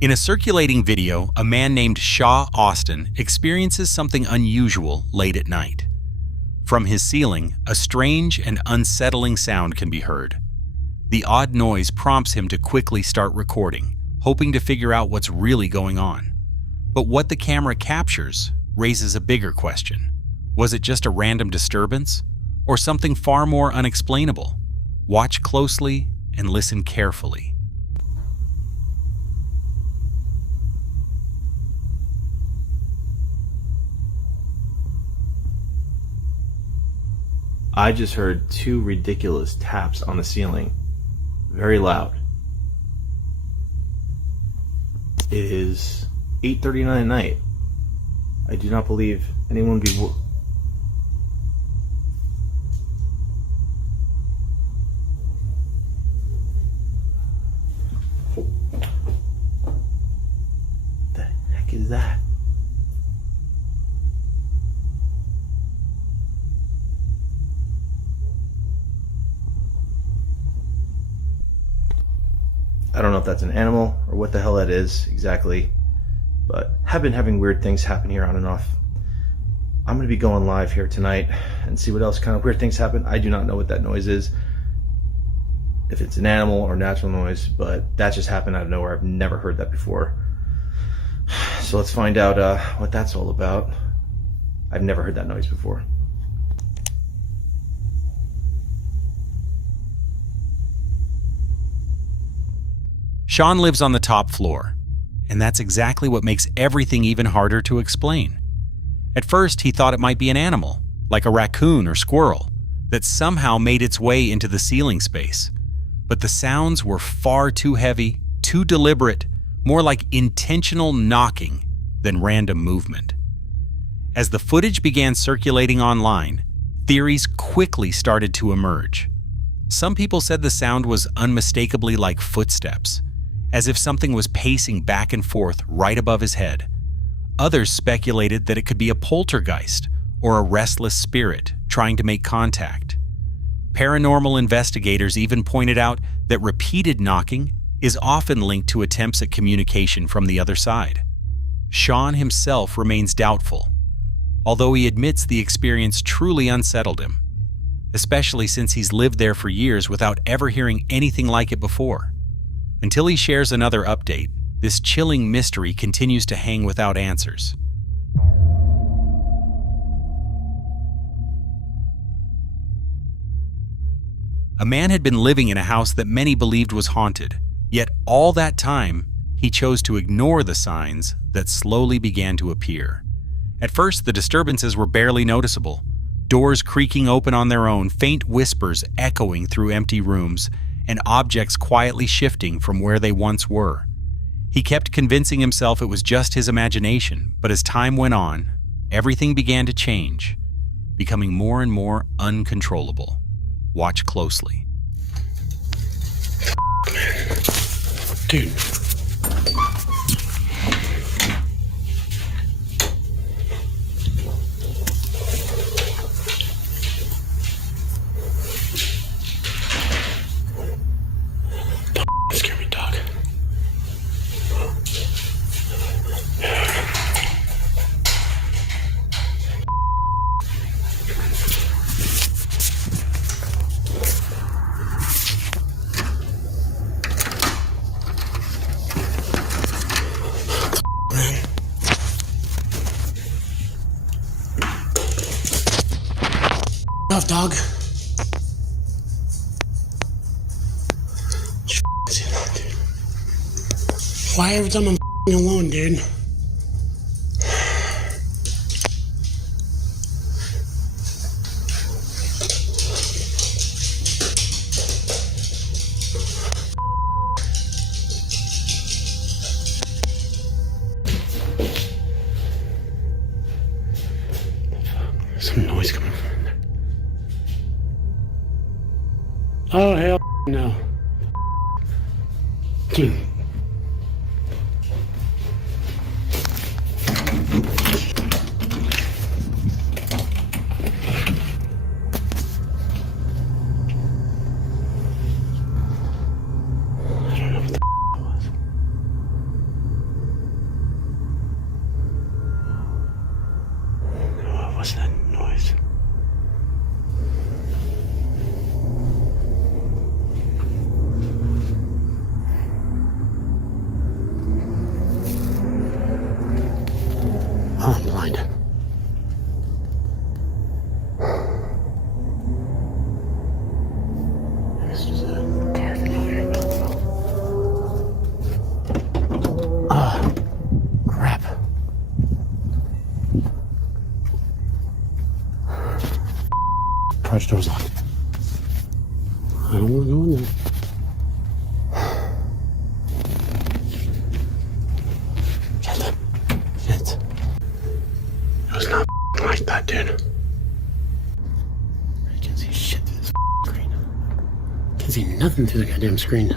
In a circulating video, a man named Shaw Austin experiences something unusual late at night. From his ceiling, a strange and unsettling sound can be heard. The odd noise prompts him to quickly start recording, hoping to figure out what's really going on. But what the camera captures raises a bigger question. Was it just a random disturbance, or something far more unexplainable? Watch closely and listen carefully. I just heard two ridiculous taps on the ceiling. Very loud. It is 8:39 at night. I do not believe anyone would be... What the heck is that? I don't know if that's an animal or what the hell that is exactly, but have been having weird things happen here on and off. I'm going to be going live here tonight and see what else kind of weird things happen. I do not know what that noise is, if it's an animal or natural noise, but that just happened out of nowhere. I've never heard that before. So let's find out what that's all about. I've never heard that noise before. Sean lives on the top floor, and that's exactly what makes everything even harder to explain. At first, he thought it might be an animal, like a raccoon or squirrel, that somehow made its way into the ceiling space. But the sounds were far too heavy, too deliberate, more like intentional knocking than random movement. As the footage began circulating online, theories quickly started to emerge. Some people said the sound was unmistakably like footsteps, as if something was pacing back and forth right above his head. Others speculated that it could be a poltergeist or a restless spirit trying to make contact. Paranormal investigators even pointed out that repeated knocking is often linked to attempts at communication from the other side. Sean himself remains doubtful, although he admits the experience truly unsettled him, especially since he's lived there for years without ever hearing anything like it before. Until he shares another update, this chilling mystery continues to hang without answers. A man had been living in a house that many believed was haunted, yet all that time, he chose to ignore the signs that slowly began to appear. At first, the disturbances were barely noticeable, doors creaking open on their own, faint whispers echoing through empty rooms, and objects quietly shifting from where they once were. He kept convincing himself it was just his imagination, but as time went on, everything began to change, becoming more and more uncontrollable. Watch closely. Dude. Scare me, dog. Enough, dog. Why every time I'm alone, dude? Some noise coming from in there. Oh, hell no. Dude. garage door's locked. I don't want to go in there. Shit. It was not like that, dude. I can't see shit through this screen. Can't see nothing through the goddamn screen.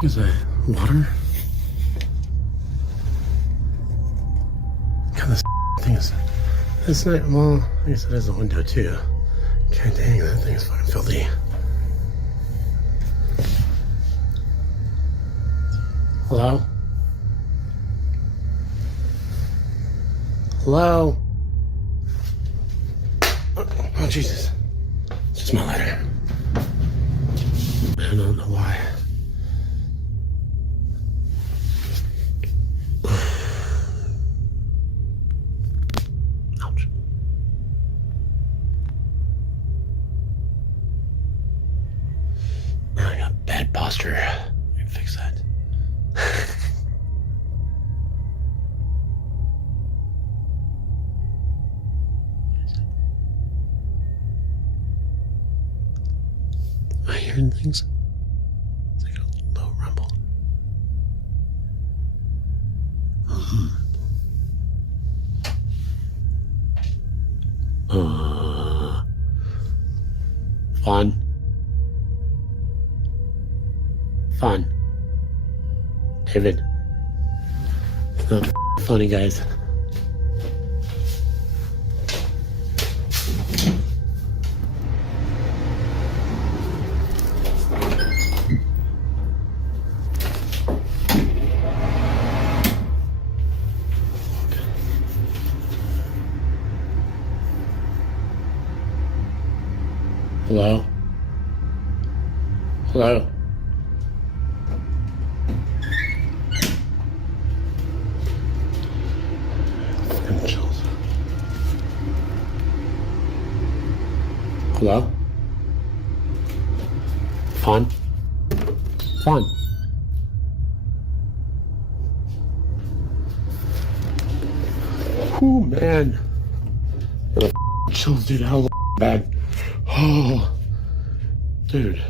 Is that water? God, this thing is... It's not... Well, I guess it is a window, too. God dang, that thing is fucking filthy. Hello? Hello? Oh, Jesus. It's just my lighter. I don't know why. Ouch. Now I got bad posture. I can fix that. Am I hearing things? It's like a low rumble. Fun. Fun. David. It's not funny, guys. Hello? Hello? Fucking chills. Hello? Fun? Fun. Whew, man. The chills, dude. How bad. Oh, dude.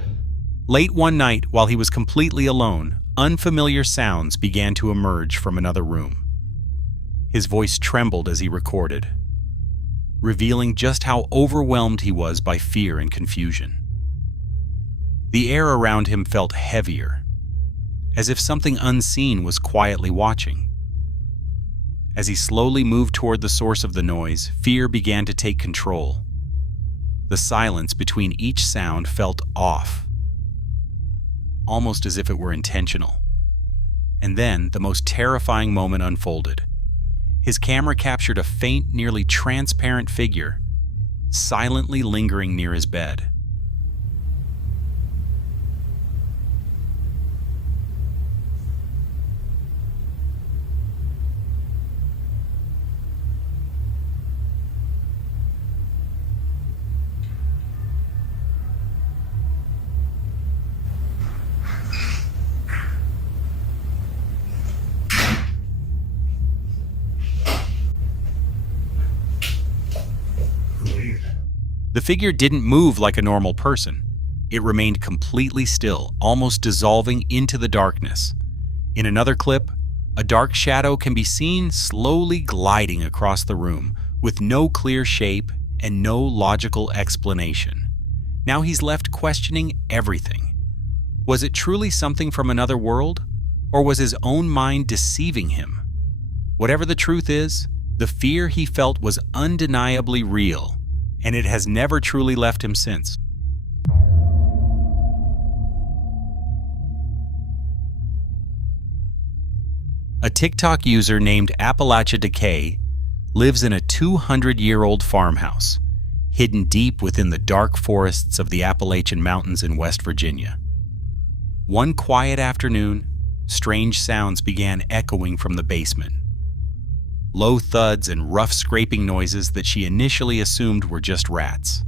Late one night, while he was completely alone, unfamiliar sounds began to emerge from another room. His voice trembled as he recorded, revealing just how overwhelmed he was by fear and confusion. The air around him felt heavier, as if something unseen was quietly watching. As he slowly moved toward the source of the noise, fear began to take control. The silence between each sound felt off, almost as if it were intentional. And then the most terrifying moment unfolded. His camera captured a faint, nearly transparent figure, silently lingering near his bed. The figure didn't move like a normal person. It remained completely still, almost dissolving into the darkness. In another clip, a dark shadow can be seen slowly gliding across the room, with no clear shape and no logical explanation. Now he's left questioning everything. Was it truly something from another world, or was his own mind deceiving him? Whatever the truth is, the fear he felt was undeniably real, and it has never truly left him since. A TikTok user named Appalachia Decay lives in a 200-year-old farmhouse, hidden deep within the dark forests of the Appalachian Mountains in West Virginia. One quiet afternoon, strange sounds began echoing from the basement. low thuds and rough scraping noises that she initially assumed were just rats.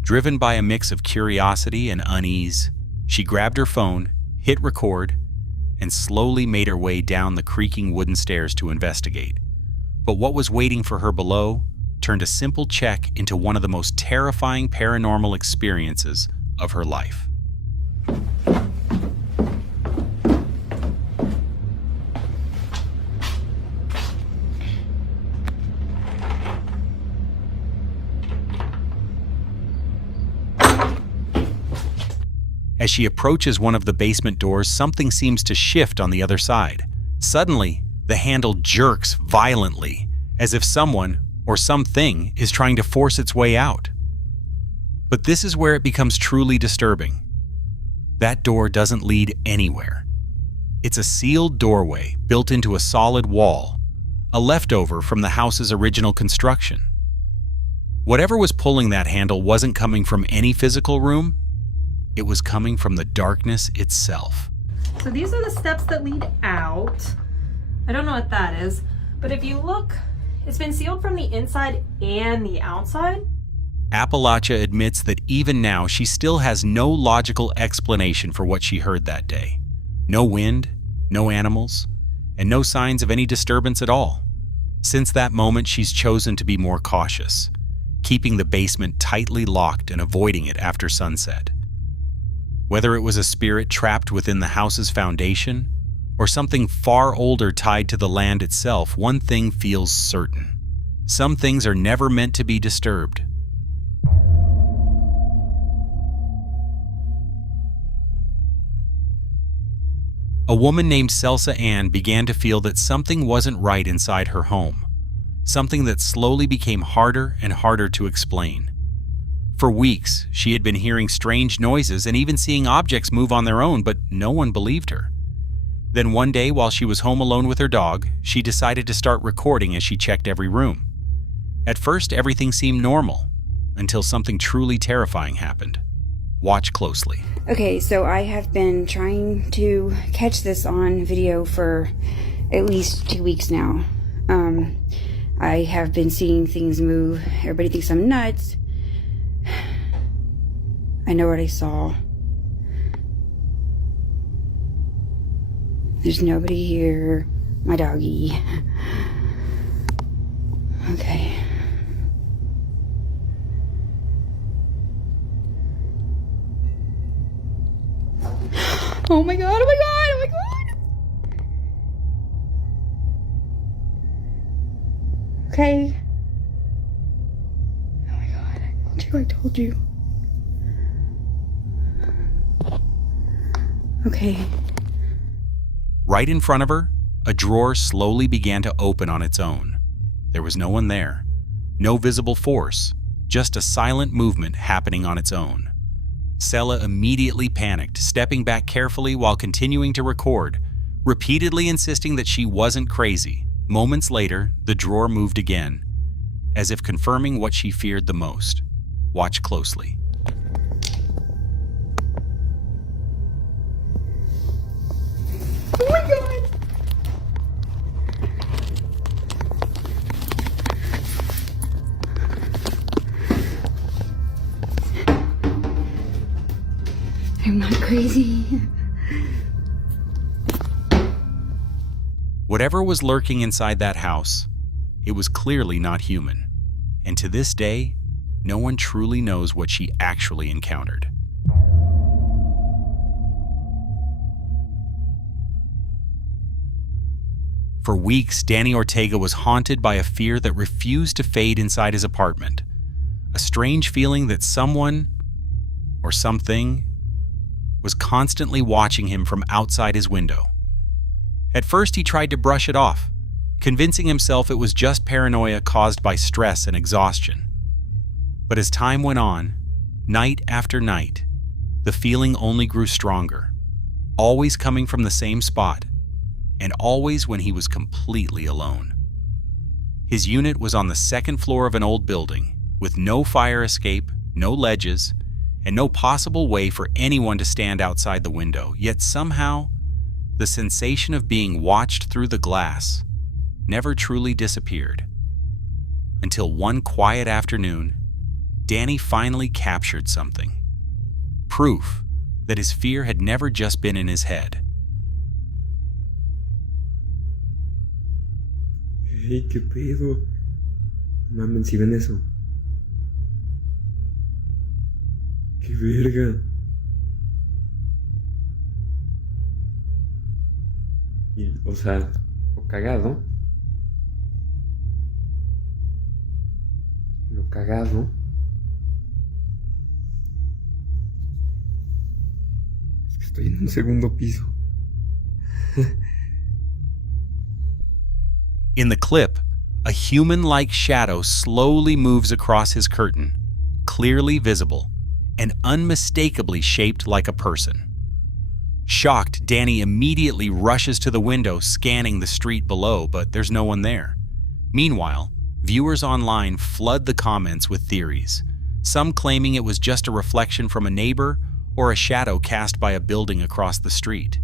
Driven by a mix of curiosity and unease, she grabbed her phone, hit record, and slowly made her way down the creaking wooden stairs to investigate. But what was waiting for her below turned a simple check into one of the most terrifying paranormal experiences of her life. As she approaches one of the basement doors, something seems to shift on the other side. Suddenly, the handle jerks violently, as if someone or something is trying to force its way out. But this is where it becomes truly disturbing. That door doesn't lead anywhere. It's a sealed doorway built into a solid wall, a leftover from the house's original construction. Whatever was pulling that handle wasn't coming from any physical room. It was coming from the darkness itself. So these are the steps that lead out. I don't know what that is, but if you look, it's been sealed from the inside and the outside. Appalachia admits that even now she still has no logical explanation for what she heard that day. No wind, no animals, and no signs of any disturbance at all. Since that moment, she's chosen to be more cautious, keeping the basement tightly locked and avoiding it after sunset. Whether it was a spirit trapped within the house's foundation or something far older tied to the land itself, one thing feels certain. Some things are never meant to be disturbed. A woman named Celsa Ann began to feel that something wasn't right inside her home, something that slowly became harder and harder to explain. For weeks, she had been hearing strange noises and even seeing objects move on their own, but no one believed her. Then one day, while she was home alone with her dog, she decided to start recording as she checked every room. At first, everything seemed normal, until something truly terrifying happened. Watch closely. Okay, so I have been trying to catch this on video for at least 2 weeks now. I have been seeing things move. Everybody thinks I'm nuts. I know what I saw. There's nobody here. My doggy. Okay. Oh my god, oh my god, oh my god! Okay. Oh my god, I told you. Okay. Right in front of her, a drawer slowly began to open on its own. There was no one there, no visible force, just a silent movement happening on its own. Sela immediately panicked, stepping back carefully while continuing to record, repeatedly insisting that she wasn't crazy. Moments later, the drawer moved again, as if confirming what she feared the most. Watch closely. Oh my god! I'm not crazy. Whatever was lurking inside that house, it was clearly not human. And to this day, no one truly knows what she actually encountered. For weeks, Danny Ortega was haunted by a fear that refused to fade inside his apartment. A strange feeling that someone, or something, was constantly watching him from outside his window. At first, he tried to brush it off, convincing himself it was just paranoia caused by stress and exhaustion. But as time went on, night after night, the feeling only grew stronger, always coming from the same spot, and always when he was completely alone. His unit was on the second floor of an old building, with no fire escape, no ledges, and no possible way for anyone to stand outside the window, yet somehow, the sensation of being watched through the glass never truly disappeared. Until one quiet afternoon, Danny finally captured something. Proof that his fear had never just been in his head. Hey, ¿qué pedo? Mamen, si ven eso. ¡Qué verga! Y, o sea, lo cagado. Lo cagado. Es que estoy en un segundo piso. In the clip, a human-like shadow slowly moves across his curtain, clearly visible and unmistakably shaped like a person. Shocked, Danny immediately rushes to the window, scanning the street below, but there's no one there. Meanwhile, viewers online flood the comments with theories, some claiming it was just a reflection from a neighbor or a shadow cast by a building across the street.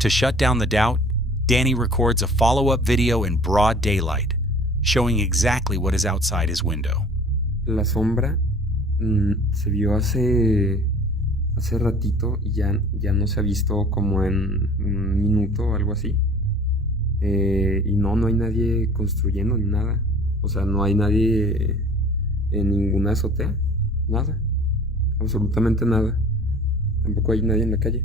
To shut down the doubt, Danny records a follow-up video in broad daylight, showing exactly what is outside his window. La sombra se vio hace ratito y ya no se ha visto como en un minuto o algo así. Y no hay nadie construyendo ni nada. O sea, no hay nadie en ninguna azotea. Nada. Absolutamente nada. Tampoco hay nadie en la calle.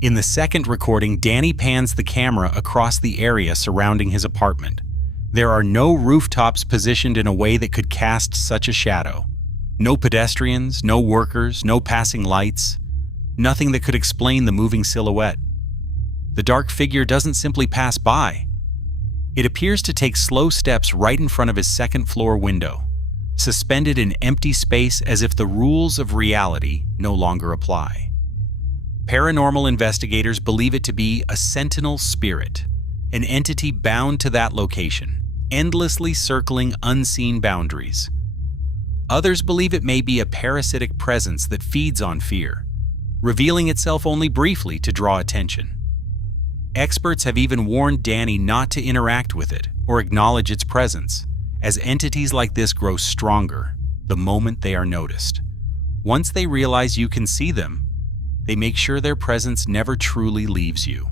In the second recording, Danny pans the camera across the area surrounding his apartment. There are no rooftops positioned in a way that could cast such a shadow. No pedestrians, no workers, no passing lights. Nothing that could explain the moving silhouette. The dark figure doesn't simply pass by. It appears to take slow steps right in front of his second-floor window, suspended in empty space as if the rules of reality no longer apply. Paranormal investigators believe it to be a sentinel spirit, an entity bound to that location, endlessly circling unseen boundaries. Others believe it may be a parasitic presence that feeds on fear, revealing itself only briefly to draw attention. Experts have even warned Danny not to interact with it or acknowledge its presence, as entities like this grow stronger the moment they are noticed. Once they realize you can see them, they make sure their presence never truly leaves you.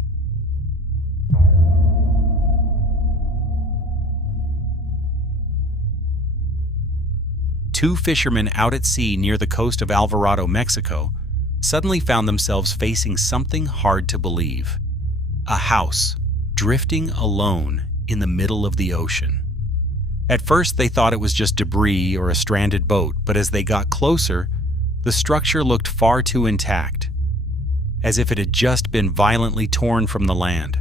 Two fishermen out at sea near the coast of Alvarado, Mexico, suddenly found themselves facing something hard to believe. A house, drifting alone in the middle of the ocean. At first, they thought it was just debris or a stranded boat, but as they got closer, the structure looked far too intact, as if it had just been violently torn from the land.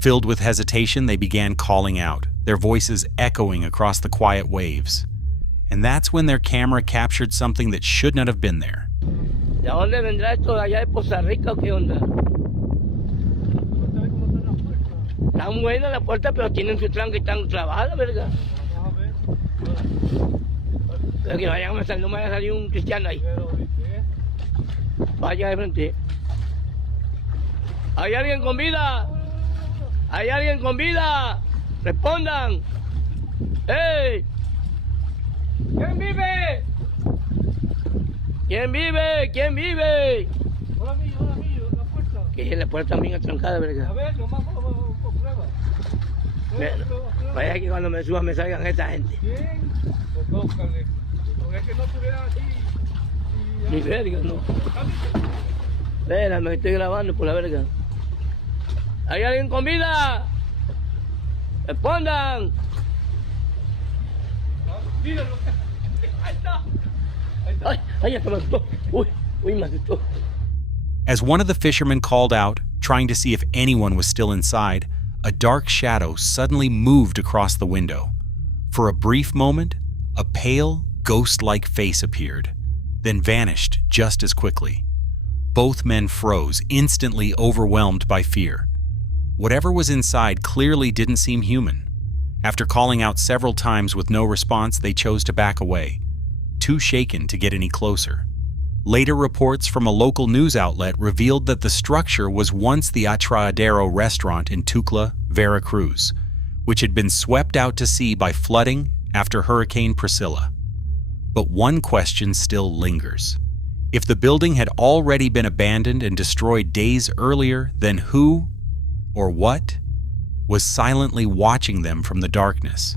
Filled with hesitation, they began calling out, their voices echoing across the quiet waves. And that's when their camera captured something that should not have been there. ¿De dónde vendrá esto? ¿De allá de Costa Rica o qué onda? Están buenas las puertas, pero tienen su tranca y están clavadas, verga. Pero que vayan a salir, no me vaya a salir un cristiano ahí. Vaya de frente. ¿Hay alguien con vida? ¿Hay alguien con vida? Respondan. ¡Ey! ¿Quién vive? ¿Quién vive? ¿Quién vive? Hola, amigo, la puerta. Que es la puerta mía trancada, verga. A ver, nomás prueba. Vaya que cuando me suba me salgan esta gente. Bien, pues tócale. Porque es que no estuvieran así. Ni verga, no. Espera, me estoy grabando por la verga. ¿Hay alguien con vida? ¡Respondan! Míralo. Ahí está. Ay, ya se me asustó. Uy, me asustó. As one of the fishermen called out, trying to see if anyone was still inside, a dark shadow suddenly moved across the window. For a brief moment, a pale, ghost-like face appeared, then vanished just as quickly. Both men froze, instantly overwhelmed by fear. Whatever was inside clearly didn't seem human. After calling out several times with no response, they chose to back away, too shaken to get any closer. Later reports from a local news outlet revealed that the structure was once the Atracadero restaurant in Tuxtla, Veracruz, which had been swept out to sea by flooding after Hurricane Priscilla. But one question still lingers. If the building had already been abandoned and destroyed days earlier, then who or what was silently watching them from the darkness?